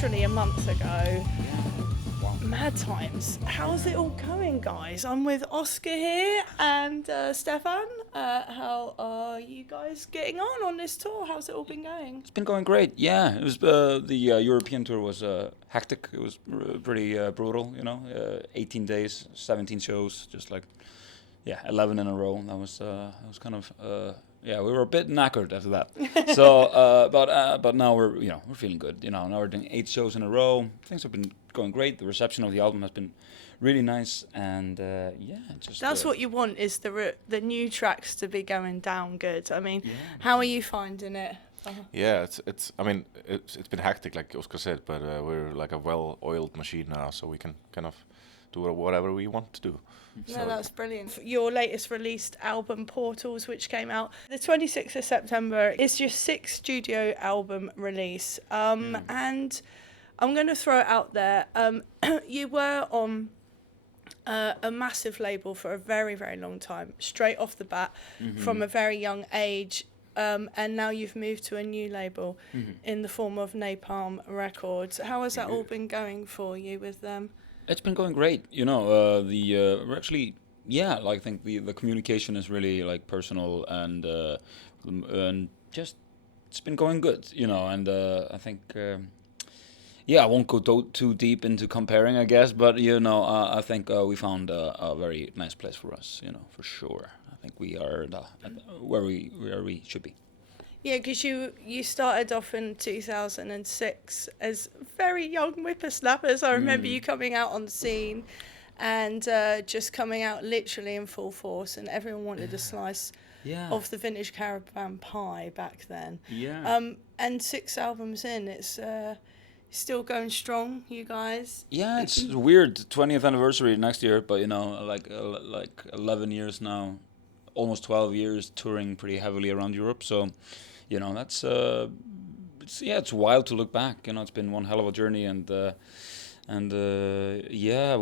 literally a month ago. Wow. Mad times. How's it all going, guys? I'm with Oskar here and Stephan. How are you guys getting on this tour? How's it all been going? It's been going great. Yeah, it was the European tour was hectic. It was pretty brutal. 18 days, 17 shows, just like 11 in a row. That was kind of we were a bit knackered after that. So but now we're feeling good. Now we're doing 8 shows in a row. Things have been going great. The reception of the album has been really nice, and just that's what you want, is the new tracks to be going down good. I mean, how are you finding it? Yeah, it's been hectic, like Oskar said, but we're like a well-oiled machine now, so we can kind of do whatever we want to do. No, that's brilliant. Your latest released album, Portals, which came out the 26th of September, is your 6th studio album release. And I'm going to throw it out there. You were on a massive label for a very, very long time, straight off the bat, from a very young age. And now you've moved to a new label in the form of Napalm Records. How has that all been going for you with them? It's been going great. We're actually, I think the communication is really like personal and just it's been going good. And I think I won't go too deep into comparing, I guess, but I think we found a very nice place for us. For sure. I think we are where we should be. Yeah, because you started off in 2006 as very young whippersnappers. I remember you coming out on the scene and just coming out literally in full force, and everyone wanted a slice of the Vintage Caravan pie back then. Yeah. And 6 albums in, it's still going strong, you guys. Yeah, it's weird. 20th anniversary next year, but like 11 years now, almost 12 years touring pretty heavily around Europe. So, that's it's wild to look back. It's been one hell of a journey, and we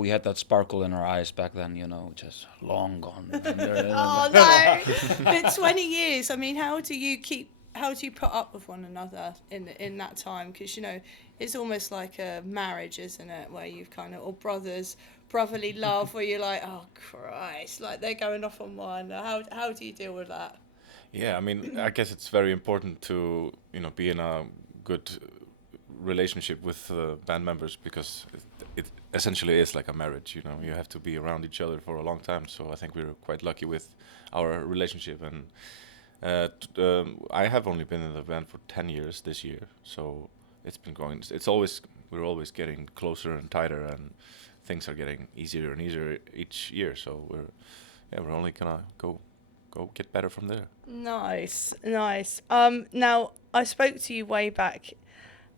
had that sparkle in our eyes back then, which is long gone. Oh no! But 20 years. I mean, how do you put up with one another in that time? Because it's almost like a marriage, isn't it? Where you've kind of, or brotherly love, where you're like, oh Christ, like they're going off on one. How do you deal with that? Yeah, I mean, I guess it's very important to be in a good relationship with band members, because it essentially is like a marriage. You have to be around each other for a long time. So I think we're quite lucky with our relationship, and I have only been in the band for 10 years this year, so it's been going. We're always getting closer and tighter, and things are getting easier and easier each year. So we're only gonna go get better from there. Nice. Now I spoke to you way back.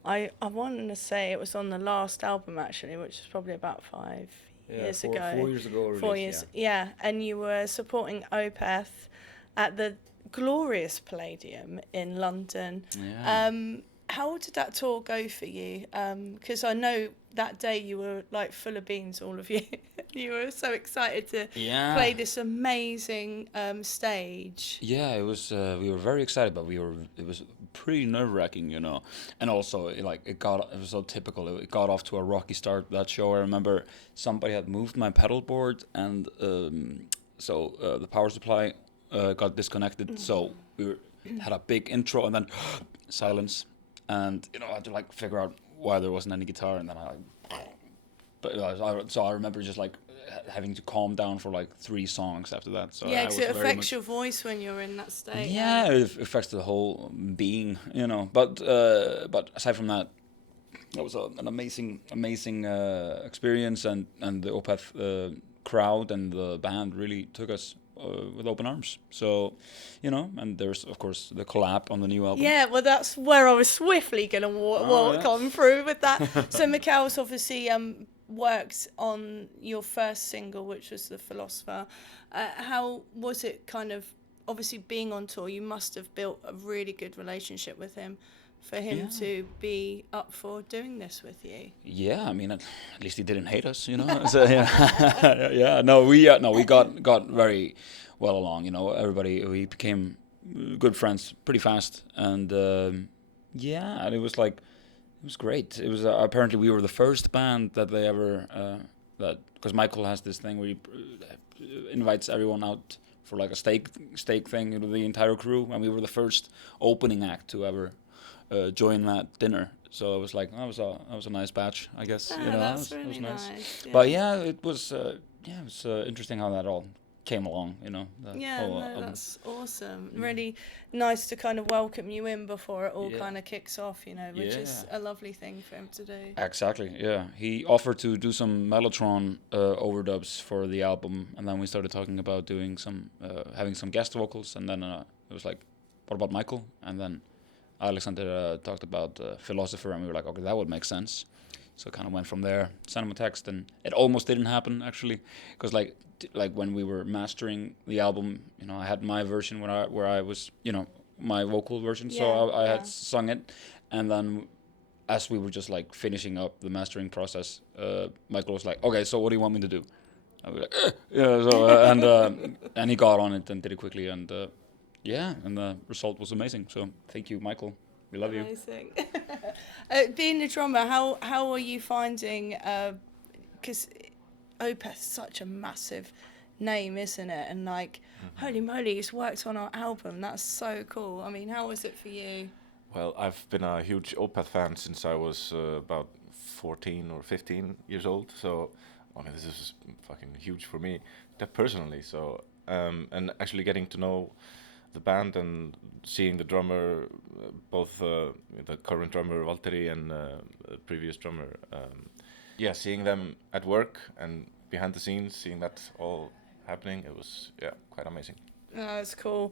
I wanted to say it was on the last album actually, which was probably about 5 years ago. 4 years ago. 4 years. Yeah, and you were supporting Opeth at the glorious Palladium in London. Yeah. How did that tour go for you? Because I know that day you were like full of beans, all of you. You were so excited to play this amazing stage. Yeah, it was. We were very excited, but it was pretty nerve-wracking, And also, it was so typical. It got off to a rocky start. That show, I remember somebody had moved my pedal board, and so the power supply got disconnected. So we had a big intro, and then silence. And I had to figure out why there wasn't any guitar, and then I remember just having to calm down for 3 songs after that. So yeah, because it affects your voice when you're in that state. Yeah, it affects the whole being, But aside from that, it was an amazing experience, and the Opeth crowd and the band really took us with open arms. So, and there's of course the collab on the new album. Yeah, well, that's where I was swiftly going to walk on through with that. So Mikael's obviously worked on your first single, which was The Philosopher. How was it kind of, obviously being on tour, you must have built a really good relationship with him for him to be up for doing this with you? Yeah, I mean, at least he didn't hate us, So, we got very well along, Everybody, we became good friends pretty fast, and and it was It was great. It was apparently we were the first band that they ever that because Michael has this thing where he invites everyone out for like a steak thing, the entire crew, and we were the first opening act to ever join that dinner. So it was like that was a nice batch, I guess. That's It was really nice. nice. Yeah. But it was interesting how that all came along. Yeah, no, that's awesome. Really nice to kind of welcome you in before it all kind of kicks off, which is a lovely thing for him to do. Exactly, yeah. He offered to do some Mellotron overdubs for the album, and then we started talking about doing having some guest vocals, and then it was like, what about Michael? And then Alexander talked about Philosopher, and we were like, okay, that would make sense. So kind of went from there, sent him a text, and it almost didn't happen, actually, because like when we were mastering the album, I had my version where I was, my vocal version, so I had sung it, and then as we were just like finishing up the mastering process, Michael was like, okay, so what do you want me to do? I was like, and he got on it and did it quickly, and and the result was amazing. So thank you, Michael. We love you. Amazing. Being a drummer, how are you finding? Because Opeth's such a massive name, isn't it? And like, holy moly, he's worked on our album. That's so cool. I mean, how was it for you? Well, I've been a huge Opeth fan since I was about 14 or 15 years old. So, I mean, this is fucking huge for me, personally. So, and actually getting to know the band and seeing the drummer, both the current drummer Valtteri and the previous drummer, seeing them at work and behind the scenes, seeing that all happening, it was quite amazing. Oh, that's cool.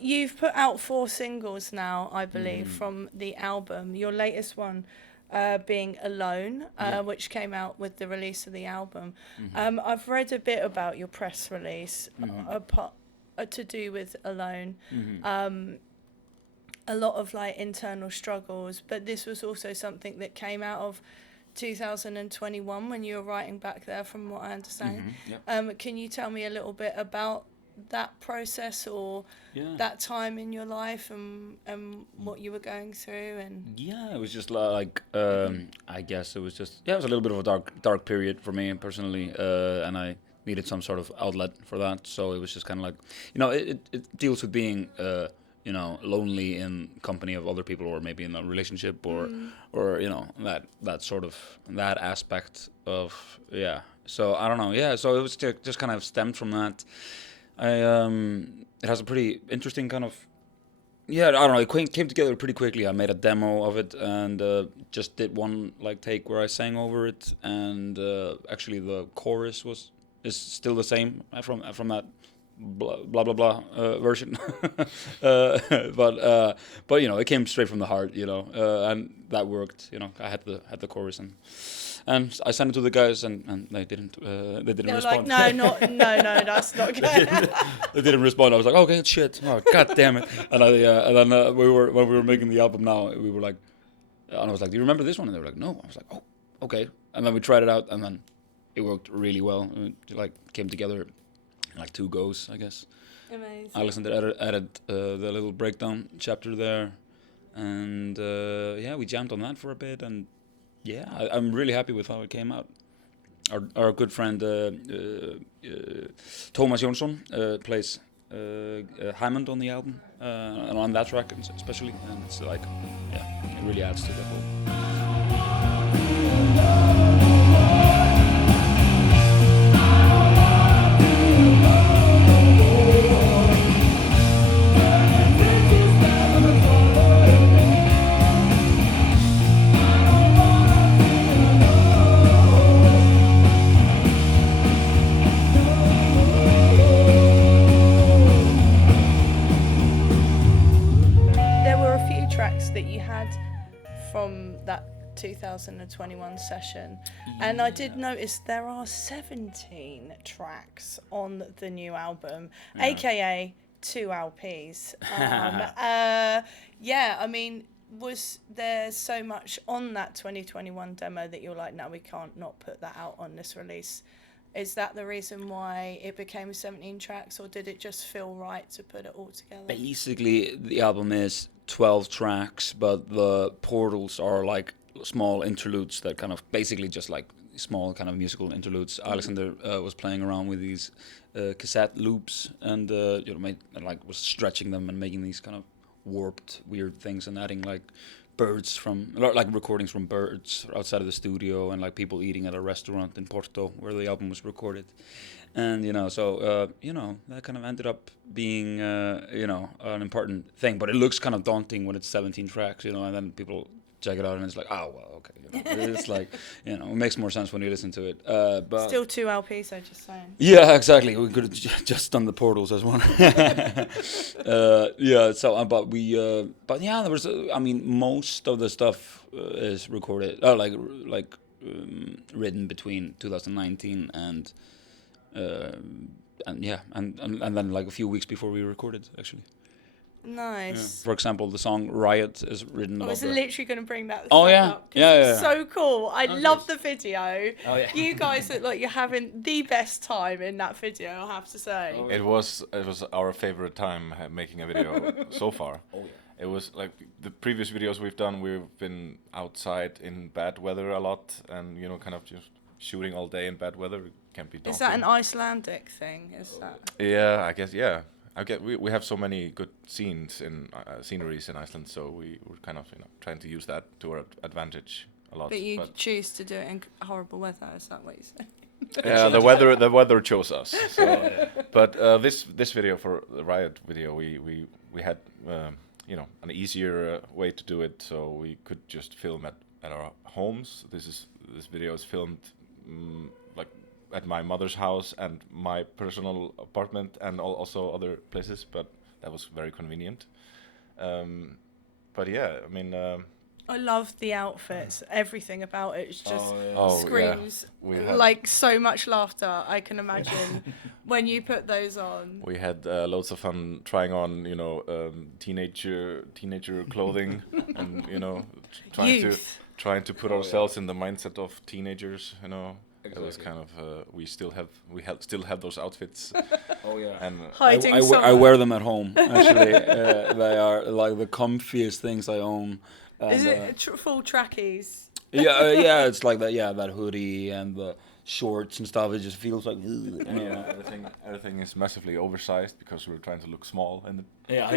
You've put out 4 singles now, I believe, from the album. Your latest one being Alone, which came out with the release of the album. I've read a bit about your press release to do with Alone. A lot of like internal struggles, but this was also something that came out of 2021 when you were writing back there, from what I understand. Can you tell me a little bit about that process or that time in your life and what you were going through? And it was just like I guess it was just it was a little bit of a dark period for me personally, and I needed some sort of outlet for that. So it was just kind of like it deals with being lonely in company of other people, or maybe in a relationship, or that sort of that aspect of So I don't know. So it was just kind of stemmed from that. It has a pretty interesting kind of I don't know. It came together pretty quickly. I made a demo of it and just did one like take where I sang over it, and actually the chorus is still the same from that blah blah blah version, but it came straight from the heart, and that worked. I had the chorus and I sent it to the guys, and they didn't respond. Like, no, that's not good. They didn't respond. I was like, okay, shit, oh god damn it. And then when we were making the album now, we were like, and I was like, do you remember this one? And they were like, no. I was like, oh, okay. And then we tried it out, and then it worked really well. It like came together in like 2 goes, I guess. Amazing. Alexander added the little breakdown chapter there, and we jammed on that for a bit, and I'm really happy with how it came out. Our good friend Thomas Jonsson plays Hammond on the album, and on that track especially, and it's like it really adds to the whole. That you had from that 2021 session, and I did notice there are 17 tracks on the new album, aka 2 LPs. I mean, was there so much on that 2021 demo that you're like, no, we can't not put that out on this release? Is that the reason why it became 17 tracks, or did it just feel right to put it all together? Basically, the album is 12 tracks, but the portals are like small interludes that kind of basically just like small kind of musical interludes. Alexander was playing around with these cassette loops and was stretching them and making these kind of warped weird things and adding like birds from like recordings from birds outside of the studio and like people eating at a restaurant in Porto where the album was recorded. And that kind of ended up being an important thing, but it looks kind of daunting when it's 17 tracks, and then people check it out and it's like, oh well, okay, it's like, it makes more sense when you listen to it. But still 2 LPs, I'm just saying. Yeah, exactly. We could have just done the Portals as one. There was, most of the stuff is recorded, written between 2019 and then like a few weeks before we recorded, actually. Nice. Yeah. For example, the song "Riot" is written. I was literally going to bring that. Oh yeah, up, it's so cool. I love the video. Oh yeah. You guys look like you're having the best time in that video, I have to say. Oh, it was our favorite time making a video so far. Oh yeah. It was like the previous videos we've done. We've been outside in bad weather a lot, and kind of just shooting all day in bad weather can be daunting. Is that an Icelandic thing? Is that? Yeah, I guess. Yeah. We have so many good sceneries in Iceland, so we were kind of trying to use that to our advantage a lot. But you choose to do it in horrible weather. Is that what you say? Yeah, the weather chose us. So. But this video, for the Riot video, we had an easier way to do it, so we could just film at our homes. This video is filmed at my mother's house and my personal apartment and also other places, but that was very convenient. But yeah, I love the outfits. Everything about it just screams like so much laughter. I can imagine when you put those on. We had loads of fun trying on, teenager clothing and trying to put ourselves in the mindset of teenagers. Exactly. It was kind of we still have those outfits. Oh yeah, and I wear them at home. Actually, they are like the comfiest things I own. And, is it full trackies? Yeah, it's like that. Yeah, that hoodie and the shorts and stuff. It just feels like. Everything is massively oversized because we were trying to look small. And yeah.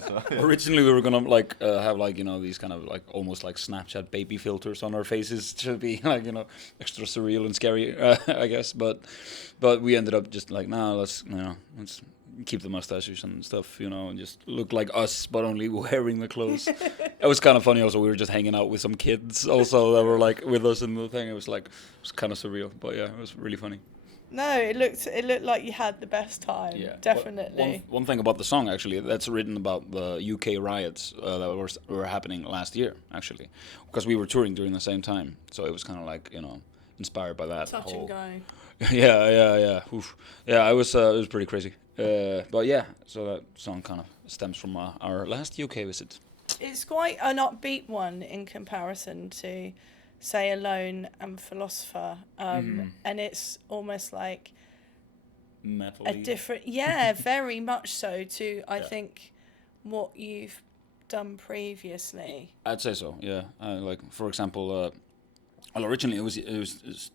So, yeah. Originally, we were gonna have these kind of like almost like Snapchat baby filters on our faces to be like extra surreal and scary, I guess. But we ended up just like let's keep the mustaches and stuff, and just look like us, but only wearing the clothes. It was kind of funny. Also, we were just hanging out with some kids also that were like with us in the thing. It was kind of surreal, but yeah, it was really funny. No, it looked like you had the best time. Yeah, definitely. One thing about the song, actually, that's written about the UK riots that were happening last year, actually, because we were touring during the same time. So it was kind of like inspired by that. Touch and go. Yeah. Oof. Yeah, it was pretty crazy. But yeah, so that song kind of stems from our last UK visit. It's quite an upbeat one in comparison to, say, Alone and Philosopher, and it's almost like metal-y. a different, very much so to I think what you've done previously. I'd say so. Yeah, like for example, originally it was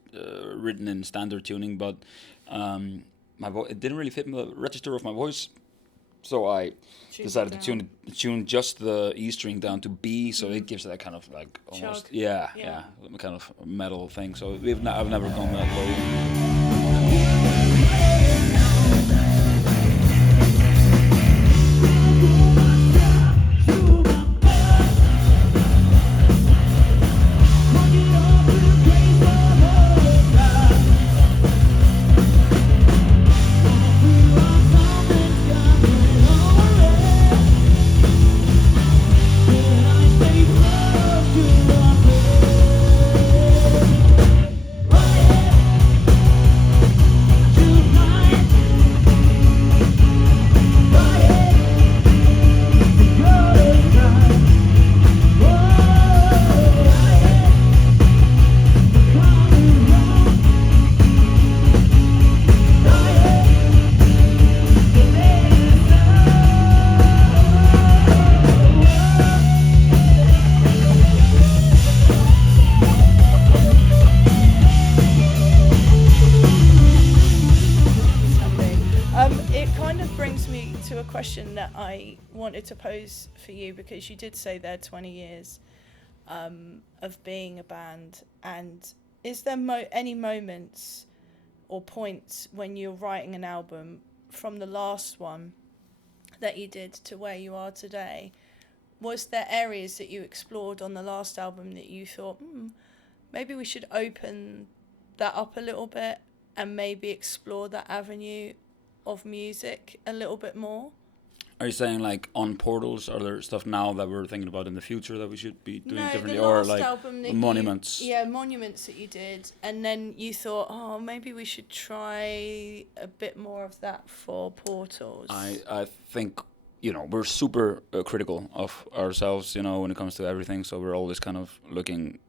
written in standard tuning, but it didn't really fit in the register of my voice, so I decided to tune just the E string down to B, so it gives that kind of like almost kind of metal thing. So I've never gone that low. wanted to pose for you, because you did say there 20 years of being a band, and is there any moments or points when you're writing an album from the last one that you did to where you are today? Was there areas that you explored on the last album that you thought, maybe we should open that up a little bit and maybe explore that avenue of music a little bit more? Are you saying like on Portals? Are there stuff now that we're thinking about in the future that we should be doing differently, the or last like album that Monuments? Monuments that you did, and then you thought, oh, maybe we should try a bit more of that for Portals. I think, you know, we're super critical of ourselves, you know, when it comes to everything. So we're always kind of looking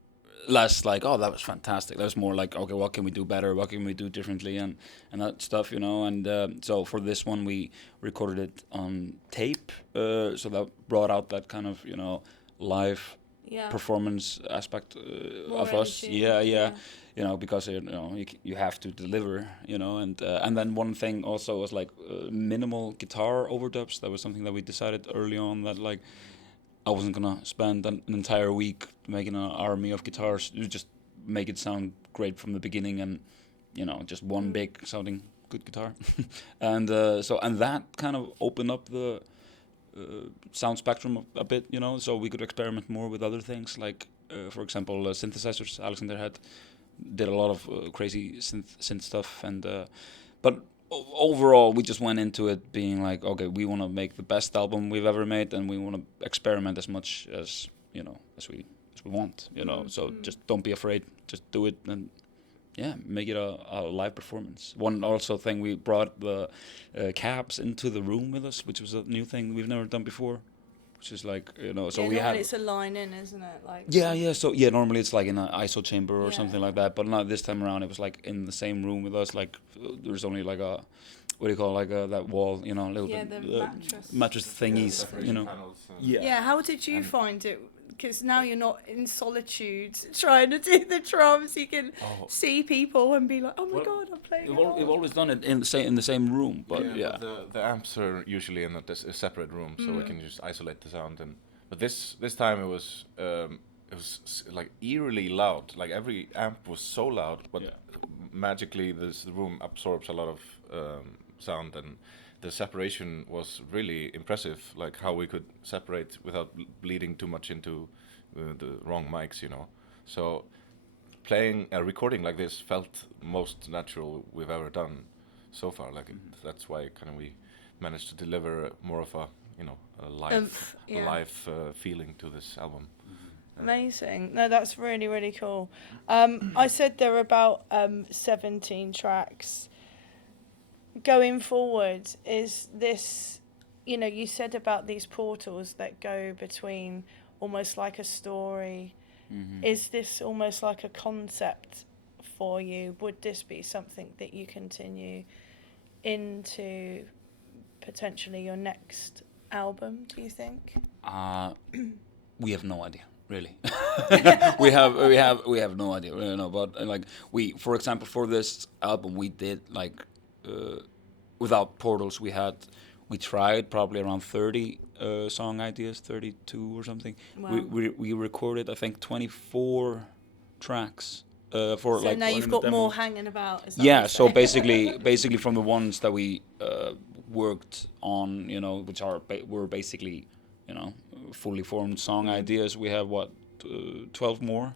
less like, oh, that was fantastic. That was more like, okay, what can we do better? What can we do differently? And that stuff, you know. And so for this one, we recorded it on tape. So that brought out that kind of, you know, live performance aspect of us. Yeah. You know, because you have to deliver, you know, and then one thing also was like minimal guitar overdubs. That was something that we decided early on, that like I wasn't gonna spend an entire week making an army of guitars. Just make it sound great from the beginning, and you know, just one big sounding good guitar. And that kind of opened up the sound spectrum a bit, you know, so we could experiment more with other things, like for example synthesizers. Alexander did a lot of crazy synth stuff, and but overall we just went into it being like, okay, we want to make the best album we've ever made, and we want to experiment as much as, you know, as we want, you know. So just don't be afraid, just do it, and make it a live performance. One also thing, we brought the cabs into the room with us, which was a new thing we've never done before, which is like, you know, so we have, it's a line in, isn't it? Like so normally it's like in an ISO chamber or something like that, but not this time around. It was like in the same room with us. Like there's only like a, what do you call it, like that wall, you know, a little bit the mattress thingies, you know. How did you find it? Because now you're not in solitude trying to do the drums. You can see people and be like, "Oh my god, I'm playing." We've always done it in the same room, but But the amps are usually in a separate room, so we can just isolate the sound. But this time it was like eerily loud. Like every amp was so loud, but magically the room absorbs a lot of sound, and the separation was really impressive. Like how we could separate without bleeding too much into the wrong mics, you know. So playing a recording like this felt most natural we've ever done so far. Like that's why kind of we managed to deliver more of a, you know, a live feeling to this album. Amazing. No, that's really, really cool. I said there are about 17 tracks. Going forward, is this, you know, you said about these portals that go between almost like a story. Is this almost like a concept for you? Would this be something that you continue into potentially your next album, do you think? We have no idea, really. we have no idea, you know. But like for example, for this album, we did like without Portals, we tried probably around 30 song ideas, 32 or something. Wow. We recorded, I think, 24 tracks. For so like now you've got more hanging about. Is that yeah. what So you're saying? basically from the ones that we worked on, you know, which were basically, you know, fully formed song ideas. We have 12 more.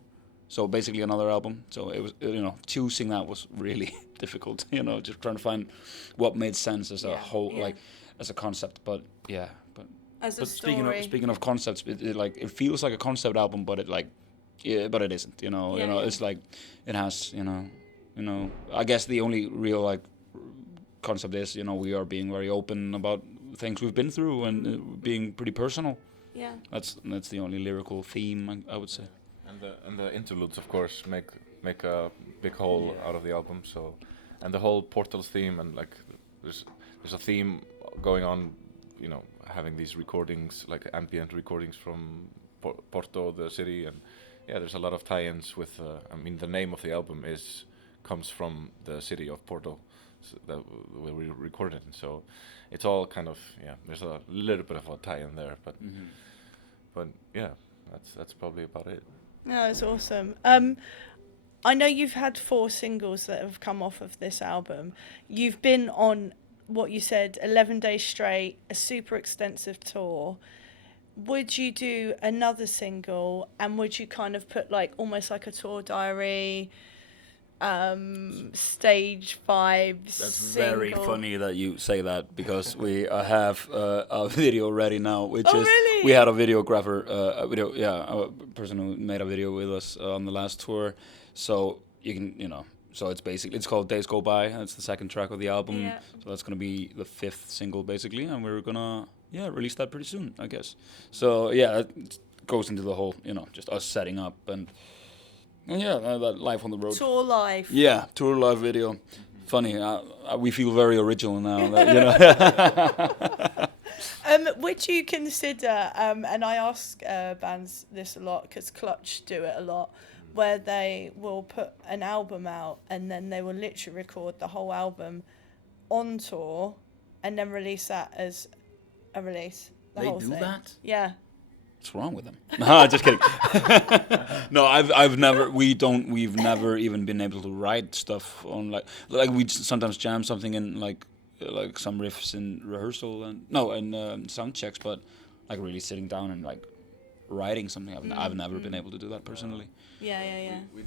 So basically another album. So it was, you know, choosing that was really difficult. You know, just trying to find what made sense as a whole, like as a concept. But as a but story. speaking of concepts, it feels like a concept album, but but it isn't. You know, it's like it has, you know. I guess the only real like concept is, you know, we are being very open about things we've been through and being pretty personal. Yeah. That's the only lyrical theme, I would say. And the interludes, of course, make a big whole out of the album. So, and the whole Portals theme, and like there's a theme going on, you know, having these recordings, like ambient recordings from Porto, the city, and there's a lot of tie-ins with. I mean, the name of the album comes from the city of Porto, where we recorded it. So it's all kind of there's a little bit of a tie in there, but yeah, that's probably about it. No, it's awesome. I know you've had 4 singles that have come off of this album. You've been on what you said 11 days straight, a super extensive tour. Would you do another single, and would you kind of put like almost like a tour diary, stage vibes? That's single? very funny that you say that, because we have a video ready now, which is really? we had a videographer, a person who made a video with us on the last tour. So you can, so it's called Days Go By. That's the second track of the album. Yeah. So that's gonna be the 5th single basically, and we're gonna release that pretty soon, I guess. So it goes into the whole, just us setting up and that life on the road. Tour life. Yeah, tour live video. Funny, we feel very original now. That, Would you consider, and I ask bands this a lot because Clutch do it a lot, where they will put an album out and then they will literally record the whole album on tour and then release that as a release. They whole do thing. that? Yeah. What's wrong with them? No, just kidding. No, we've never even been able to write stuff on like we sometimes jam something in like some riffs in rehearsal and sound checks, but like really sitting down and like writing something, I've never been able to do that personally. Yeah. We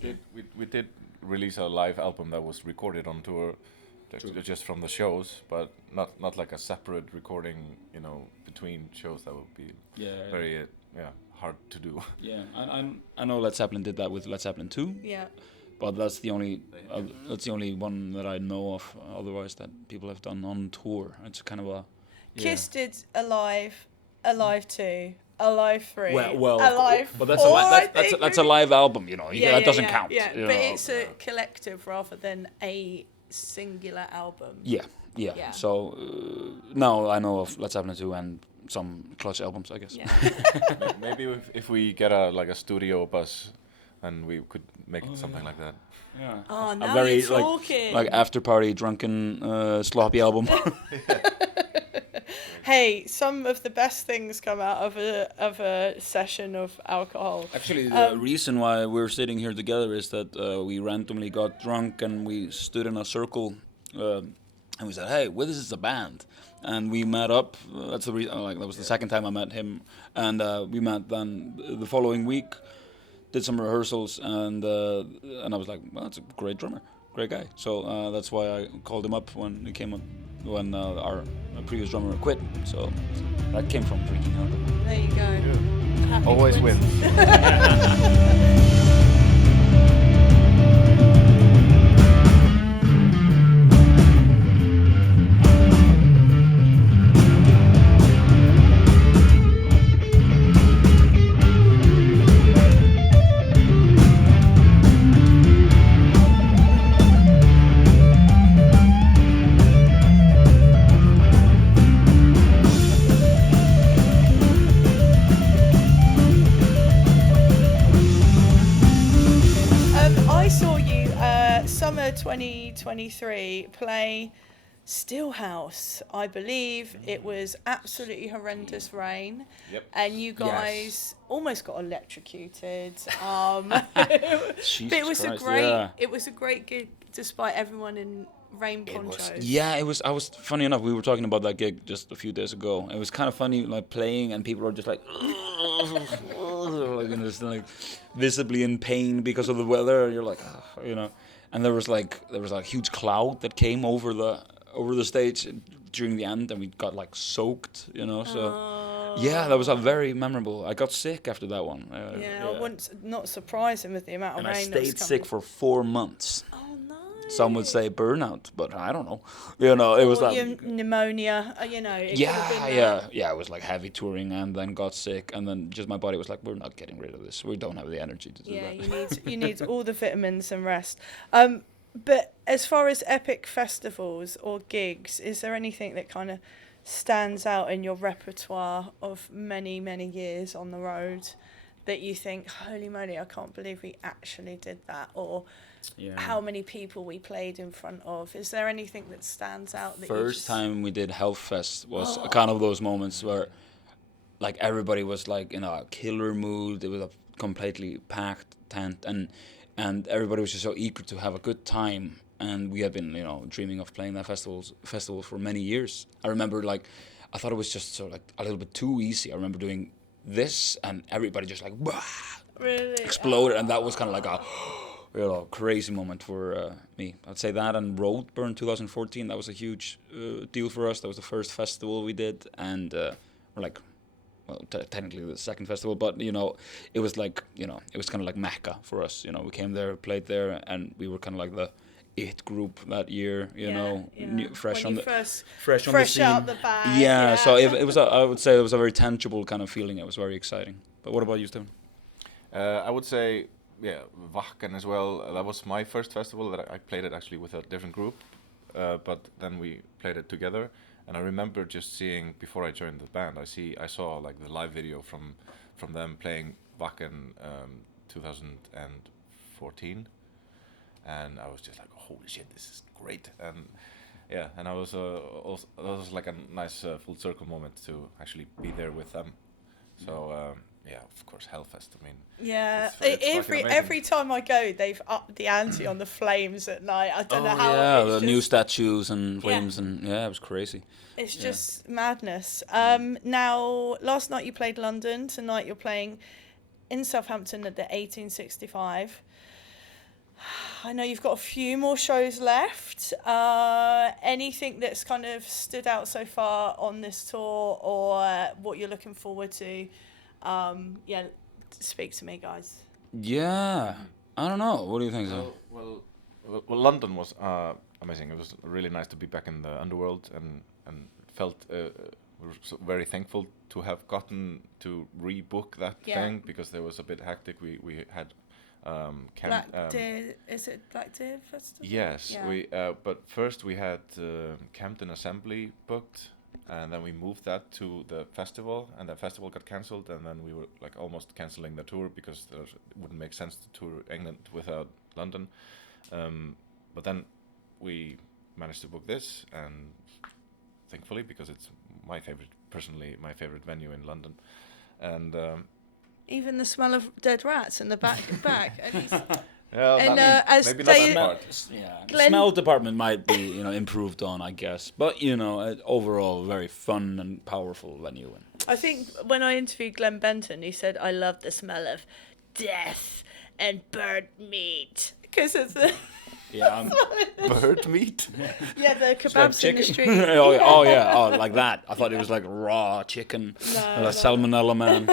did release a live album that was recorded on tour, just from the shows, but not like a separate recording, between shows. That would be very hard to do. Yeah, I know Led Zeppelin did that with Led Zeppelin 2. Yeah. But that's the only one that I know of. Otherwise, that people have done on tour. It's kind of a. Kiss did Alive 2, Alive 3, Well, Alive 4. but that's a live album, that doesn't count. Yeah, but it's a collective rather than a singular album. Yeah. So now I know of Led Zeppelin 2 and some Clutch albums, I guess. Yeah. Maybe if we get a studio bus, and we could make it something like that. Yeah. Oh, a now very you're talking. like after party drunken sloppy album. Hey, some of the best things come out of a session of alcohol. Actually, the reason why we're sitting here together is that we randomly got drunk and we stood in a circle, and we said, "Hey, well, this is a band," and we met up. That's the reason. That was the second time I met him, and we met then the following week. Did some rehearsals, and I was like, "Well, that's a great drummer, great guy." So that's why I called him up when he came up, when our previous drummer quit. So that came from drinking hard. There you go. Happy Always wins. I saw you summer 2023 play Stillhouse. I believe it was absolutely horrendous rain. Yep. And you guys almost got electrocuted. But it was a great gig despite everyone in rain ponchos. I was funny enough, we were talking about that gig just a few days ago. It was kind of funny, like playing and people were just like like visibly in pain because of the weather, and you're like, and there was like a huge cloud that came over the stage during the end, and we got like soaked, so that was a very memorable. I got sick after that one. I wouldn't not surprising with the amount of and rain. I that was stayed coming. sick for 4 months. Oh no. Some would say burnout, but I don't know. It was or like your pneumonia. It could have been yeah. It was like heavy touring, and then got sick, and then just my body was like, we're not getting rid of this. We don't have the energy to do that. Yeah, you need all the vitamins and rest. But as far as epic festivals or gigs, is there anything that kind of stands out in your repertoire of many, many years on the road that you think, holy moly, I can't believe we actually did that, or Yeah. how many people we played in front of? Is there anything that stands out? That First time we did Hellfest was kind of those moments where, like, everybody was like in a killer mood. It was a completely packed tent, and everybody was just so eager to have a good time. And we had been, dreaming of playing that festival for many years. I remember, like, I thought it was just so like a little bit too easy. I remember doing this, and everybody just like really exploded, and that was kind of like a crazy moment for me. I'd say that, and Roadburn 2014. That was a huge deal for us. That was the first festival we did, and we're like, well, technically the second festival, but it was like it was kind of like Mecca for us. We came there, played there, and we were kind of like the it group that year. Fresh when on the fresh on the scene. out the bag. Yeah, so it was. I would say it was a very tangible kind of feeling. It was very exciting. But what about you, Stephan? I would say, Wacken as well. That was my first festival that I played it actually with a different group, but then we played it together. And I remember just seeing, before I joined the band, I saw like the live video from them playing Wacken 2014, and I was just like, holy shit, this is great. And I was also, that was like a nice full circle moment to actually be there with them. So of course, Hellfest. I mean, it's every time I go, they've upped the ante on the flames at night. I don't know how. Yeah, the new statues and flames, and it was crazy. It's just madness. Now, last night you played London. Tonight you're playing in Southampton at the 1865. I know you've got a few more shows left. Anything that's kind of stood out so far on this tour, or what you're looking forward to? Speak to me, guys. Yeah, I don't know. What do you think? Well, London was amazing. It was really nice to be back in the underworld, and felt we were very thankful to have gotten to rebook that thing, because there was a bit hectic. We had Black Deer, is it Black Deer Festival? Yes, but first we had Camden Assembly booked, and then we moved that to the festival, and the festival got cancelled, and then we were like almost cancelling the tour because it wouldn't make sense to tour England without London. But then we managed to book this, and thankfully, because it's my favorite venue in London, and even the smell of dead rats in the back. And as maybe they, not that part. The smell department might be improved on, I guess, but overall very fun and powerful venue. I think when I interviewed Glenn Benton, he said, "I love the smell of death and burnt meat," because it's bird meat. Yeah, the kebabs in the street. Like that. I thought it was like raw chicken, salmonella, man.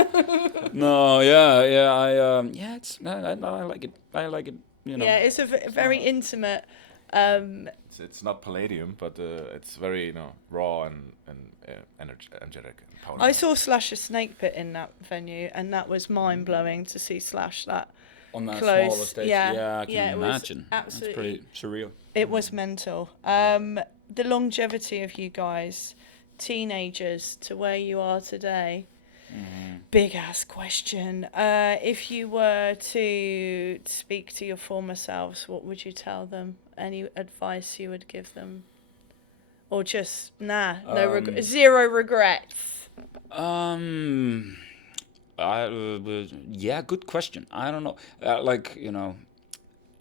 I like it. Yeah, it's a very intimate. It's not palladium, but it's very raw and energetic and powerful. I saw Slash's Snake Pit in that venue, and that was mind blowing to see Slash that. On that close. smaller stage, I can imagine. Absolutely, it's pretty surreal. It was mental. The longevity of you guys, teenagers to where you are today. Big ass question. If you were to speak to your former selves, what would you tell them? Any advice you would give them, or just zero regrets? Good question. I don't know.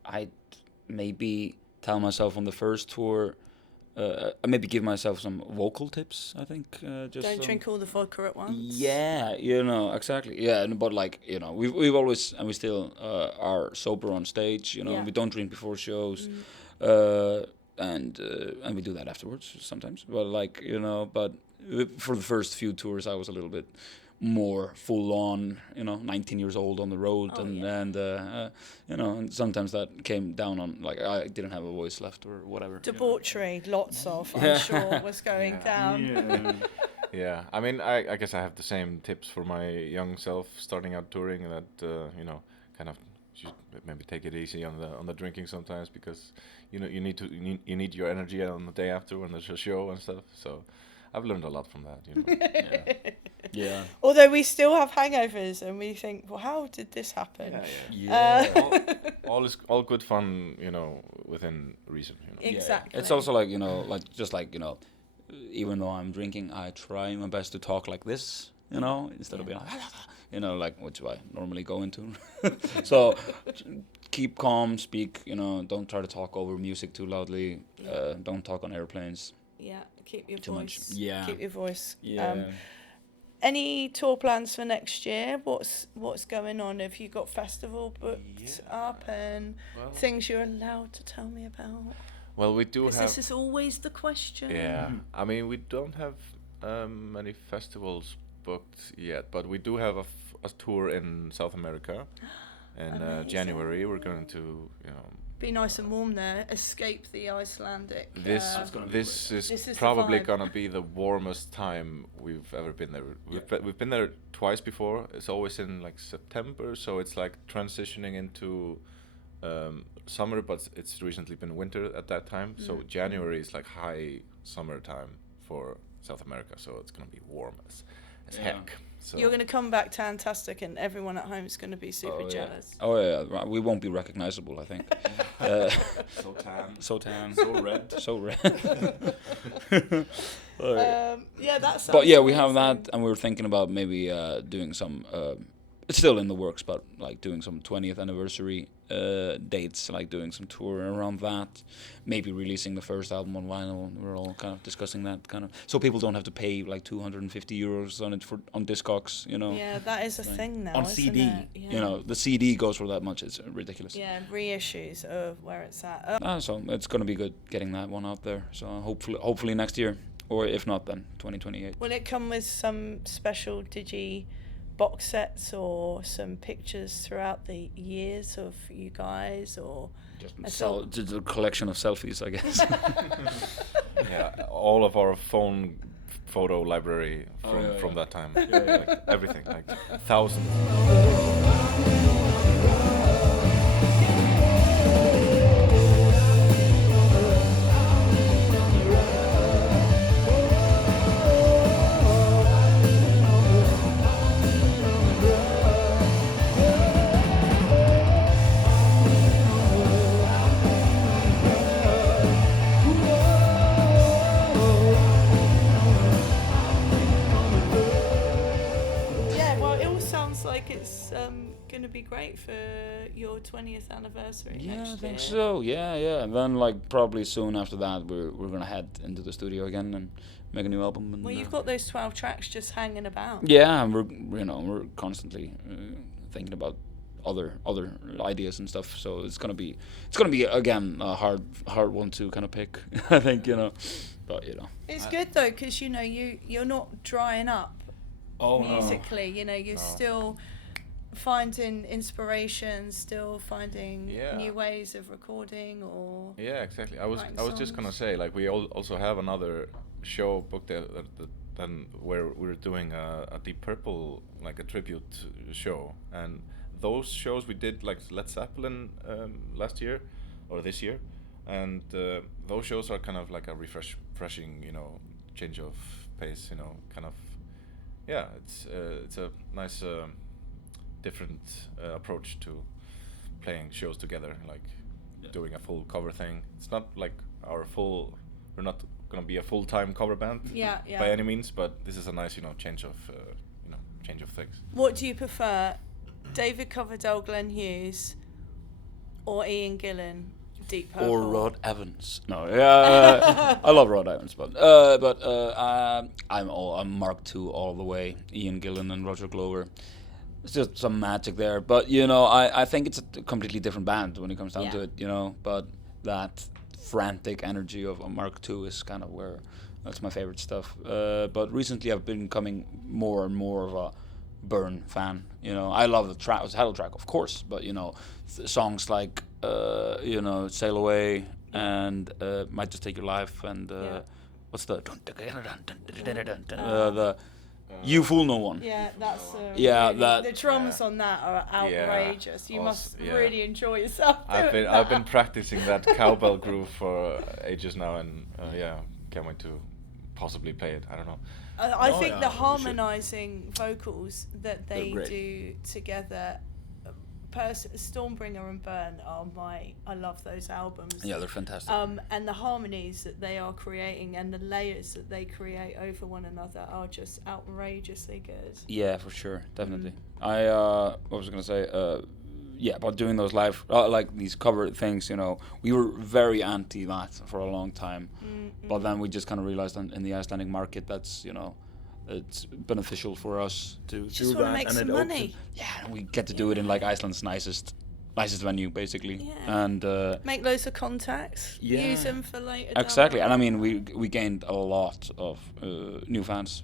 I'd maybe tell myself on the first tour, maybe give myself some vocal tips, I think. Don't drink all the vodka at once. Yeah, exactly. Yeah, but we've always, and we still are sober on stage, we don't drink before shows. And we do that afterwards sometimes. But but for the first few tours, I was a little bit more full on, 19 years old on the road, and sometimes that came down on I didn't have a voice left or whatever. Debauchery, lots of, I'm sure, was going down. Yeah, I mean, I guess I have the same tips for my young self starting out touring, that kind of should maybe take it easy on the drinking sometimes, because you need your energy on the day after when there's a show and stuff. So I've learned a lot from that. Yeah. Although we still have hangovers and we think, well, how did this happen? All good fun, within reason. Exactly. It's also like, even though I'm drinking, I try my best to talk like this, instead of being like, which I normally go into. So keep calm, speak, don't try to talk over music too loudly. Don't talk on airplanes. Yeah, keep your Too voice. much. Yeah. Keep your voice. Yeah. Any tour plans for next year? What's going on? Have you got festival booked up and things you're allowed to tell me about? Well, we do have. This is always the question. Yeah, I mean, we don't have many festivals booked yet, but we do have a tour in South America in January. We're going to, be nice and warm there. Escape the Icelandic. This is probably gonna be the warmest time we've ever been there. We've been there twice before. It's always in like September, so it's like transitioning into summer, but it's recently been winter at that time. So January is like high summer time for South America, so it's gonna be warm as heck. So You're going to come back fantastic, and everyone at home is going to be super jealous. Oh yeah, right. We won't be recognizable, I think. so tan, So tan, so red, so red. Yeah, that's. But yeah, we have that, and we were thinking about maybe doing some. It's still in the works, but like doing some 20th anniversary dates, like doing some tour around that. Maybe releasing the first album on vinyl. We're all kind of discussing that kind of, so people don't have to pay like 250 euros on it on Discogs, Yeah, that is a thing now. On isn't CD, it? Yeah. the CD goes for that much. It's ridiculous. Yeah, reissues of where it's at. So it's gonna be good getting that one out there. So hopefully next year, or if not, then 2028. Will it come with some special digi box sets or some pictures throughout the years of you guys, or Just a collection of selfies, I guess. Yeah, all of our phone photo library from that time. Like everything, like thousands. Like it's going to be great for your 20th anniversary Yeah, next I think year. so. Yeah. And then like probably soon after that, we're gonna head into the studio again and make a new album. And, Well, you've got those 12 tracks just hanging about. Yeah, and we're constantly thinking about other ideas and stuff. So it's gonna be again a hard one to kind of pick. I think but It's good though, because you're not drying up. Musically, you're still finding inspiration, still finding new ways of recording or exactly. I was just gonna say, like, we also have another show booked then where we're doing a Deep Purple, like a tribute show, and those shows we did like Led Zeppelin last year or this year, and those shows are kind of like a refreshing change of pace, kind of. Yeah, it's a nice different approach to playing shows together, like doing a full cover thing. It's not like we're not gonna be a full-time cover band by any means, but this is a nice change of things. What do you prefer, David Coverdale, Glenn Hughes, or Ian Gillan, Deep Purple? Or Rod Evans. No, yeah, I love Rod Evans, but I'm Mark II all the way. Ian Gillan and Roger Glover. It's just some magic there, but I think it's a completely different band when it comes down to it. But that frantic energy of Mark II is kind of where that's my favorite stuff. But recently I've been becoming more and more of a Burn fan. I love the title track, of course, but songs like Sail Away and Might Just Take Your Life and what's the You Fool No One. Yeah, that's the drums on that are outrageous. You must really enjoy yourself. I've been practicing that cowbell groove for ages now, and can't wait to possibly play it. I don't know. I Oh, think yeah, the for sure. harmonising vocals that they great. do together, Stormbringer and Burn I love those albums. Yeah, they're fantastic. And the harmonies that they are creating and the layers that they create over one another are just outrageously good. Yeah, for sure, definitely. I what was I gonna say? Yeah, about doing those live, like these cover things. You know, we were very anti that for a long time, but then we just kind of realized in the Icelandic market that's it's beneficial for us to Just do wanna that, make and some it money. and we get to do it in like Iceland's nicest venue basically, Yeah. and Make loads of contacts. Yeah. Use them for later. exactly. down And I the mean, we gained a lot of new fans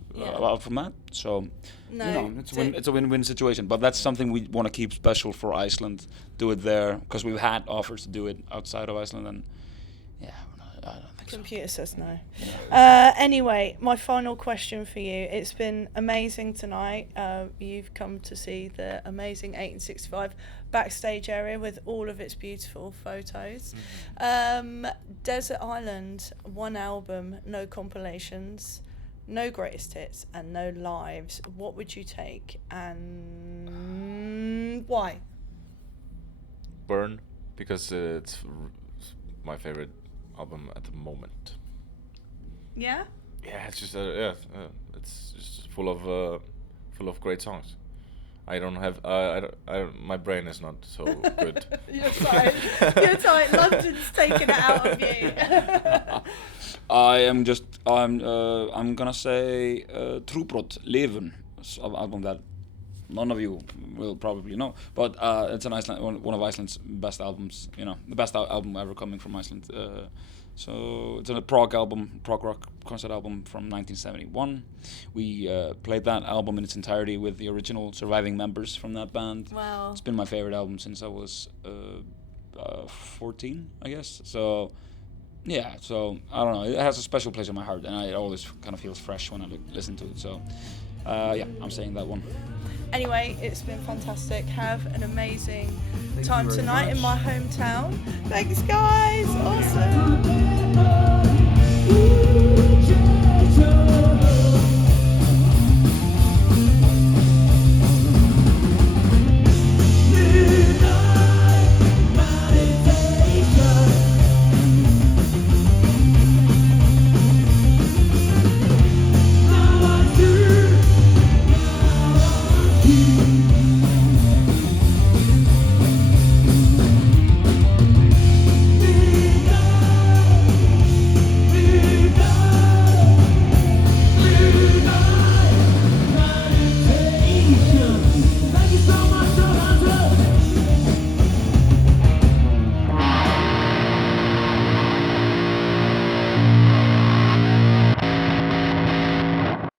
from that. So No, it's a win-win situation. But that's something we want to keep special for Iceland. Do it there because we've had offers to do it outside of Iceland, and yeah, I don't think so. Computer says no. Anyway, my final question for you. It's been amazing tonight. You've come to see the amazing 1865 backstage area with all of its beautiful photos. Desert Island, one album, no compilations, no greatest hits, and no lives. What would you take and why? Burn, because it's my favorite album at the moment. Yeah? Yeah, it's just it's just full of great songs. I don't have my brain is not so good. You're tired. You're tired. London's taking it out of you. I'm gonna say Trúbrot Leven, an album that none of you will probably know, but it's one of Iceland's best albums. You know, the best album ever coming from Iceland. So it's a prog rock concert album from 1971. We played that album in its entirety with the original surviving members from that band. Wow. It's been my favorite album since I was 14, I guess. So yeah, so I don't know. It has a special place in my heart, and it always kind of feels fresh when I listen to it. So yeah, I'm saying that one. Anyway, it's been fantastic. Have an amazing time tonight in my hometown. Thanks, guys. Awesome.